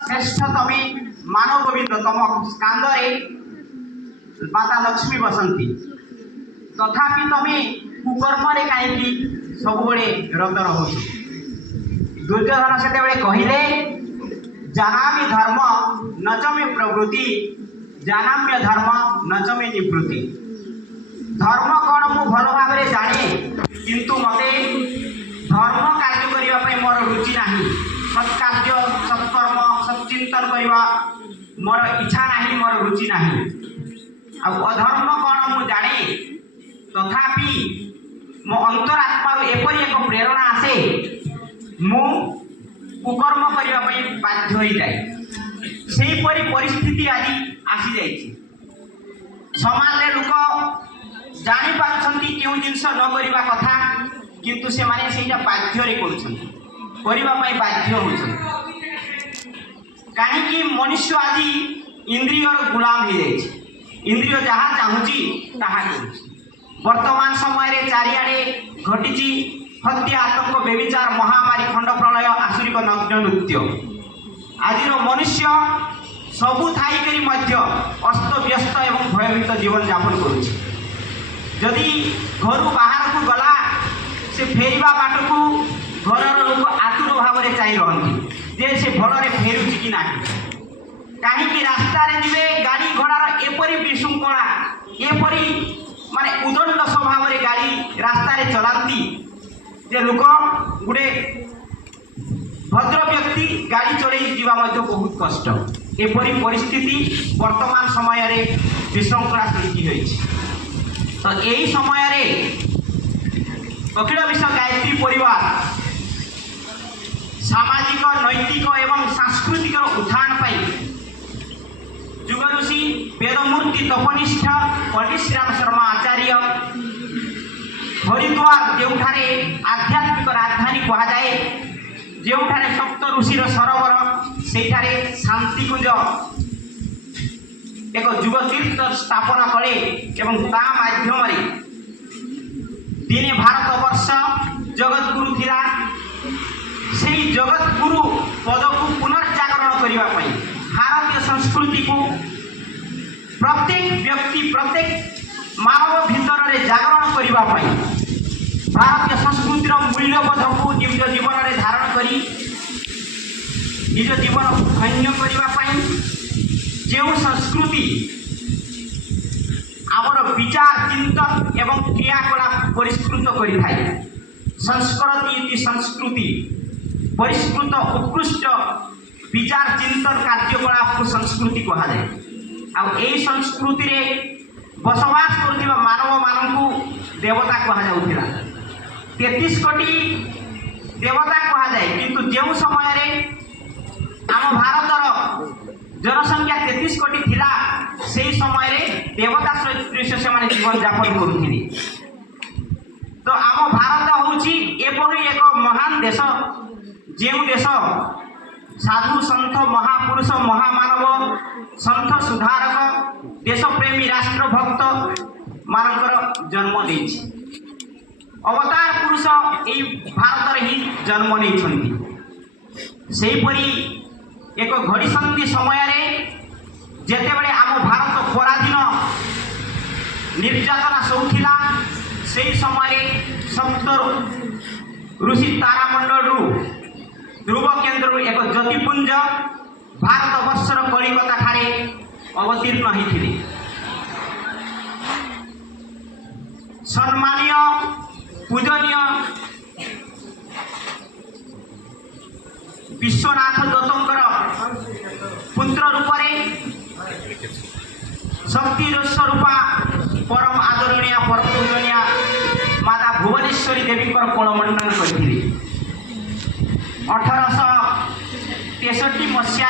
श्रेष्ठ तमे मानव गोविंद तम स्कंदरे माता लक्ष्मी बसंती तथापि तमे कुकर्म कहीं सब रत रहो। दुर्योधन से कहले जानामि धर्म न च मे प्रवृत्ति जानाम्य धर्म न च मे निवृत्ति। धर्म कौन मु भल भाव जाने किंतु मते धर्म कार्य करने मोर रुचि नहीं। सत्कार्य सत्कर्म सच्चिंतन करवा मोर इच्छा नहीं, मोर रुचि नहीं। अधर्म कौन मु जाने तथापि मो अंतरात्मा एपरी एक प्रेरणा आसे मु कुकर्म करने बाध्य हो जाए। सेहीपरि परिस्थिति आज आसी जाए। समाज लोक जानी पारछंती केउ जिंस न करबा कथा किंतु से माने सेटा बाध्य करबा पई बाध्य होछन। काहे कि मनुष्य आज इंद्रियर गुलाम हो जाए। इंद्रिय जहाँ चाहूची ताहा करूची। वर्तमान समय रे चारिआडे घटिची हत्या आतंक बेविचार महामारी खंड प्रलय आसुरिक नग्न नृत्य। आज मनुष्य सबू थाई अस्त व्यस्त एवं भयभीत जीवन यापन करुछि। जदि घर बाहर को गला से फेरवा बाट को घर लोक आतुर भाव में चाह रही जे से भल फेरुछि कि ना। कहीं रास्ता जीवे गाड़ी घोड़ार एपरी विशृंखला एपरी माने उदंड स्वभाव गाड़ी रास्ता चलाती जे लोक गोटे भद्र व्यक्ति गाड़ी चलई जीवा बहुत कष्ट। एपरी परिस्थिति वर्तमान समय रे विशृंखला सृष्टि होइछि। तो यही समय रे अखिल विश्व गायत्री परिवार सामाजिक नैतिक एवं सांस्कृतिक उत्थान पाई जुग ऋषि वेदमूर्ति तपनिष्ठ पंडित श्रीराम शर्मा आचार्य हरिद्वार जोठारे आध्यात्मिक राजधानी कह जाए जोठारे सप्त ऋषिर सरोवर सेठारे शांति कुंज एक युगतीर्थ स्थापना कले एवं ता माध्यम दिने भारत वर्ष जगत गुरु थिला। सेही जगत गुरु पद को पुनर्जागरण करने भारतीय संस्कृति को प्रत्येक व्यक्ति प्रत्येक मानव भीतर रे जागरण करने भारतीय संस्कृतिर मूल्यबोध को निज जीवन में धारण करी निज जीवन को धन्य करने जो संस्कृति आमर विचार चिंतन एवं क्रियाकलाप परिष्कृत करिथाय। संस्कृति संस्कृति परिष्कृत उत्कृष्ट विचार चिंतन कार्यकलाप को संस्कृति कह जाए। आई संस्कृति रे बसवास करुवा मानव मानू देवता कह जाउथिला। 33 कोटी देवता कह जाए किंतु जो समय रे आम भारतर जनसंख्या 33 कोटी थिला से समय रे देवता सदृश से माने जीवन यापन करुथिले। तो आम भारत होउची एपरि एक महान देश जो देश साधु संत महापुरुष महामानव संत सुधारक देशप्रेमी राष्ट्रभक्त मानकर जन्म देछि। अवतार पुरुष यही भारत ही जन्म नहीं। सेहीपरि एक घड़ीसंधि समय रे जेतेबेले आम भारत पराधीन निर्यातना सौथिला से समय सप्त ऋषि तारामंडल ध्रुव केन्द्र एक ज्योतिपुंज भारत वर्षर कलिकता ठारे अवतीर्ण होते। सम्मानीय पूजनीय विश्वनाथ दत्तंकर पुत्र रूपे शक्ति स्वरूपा परम आदरणीय परम पूजनीय माता भुवनेश्वरी देवी कोलमंडन करथिले। 1863 मसीहा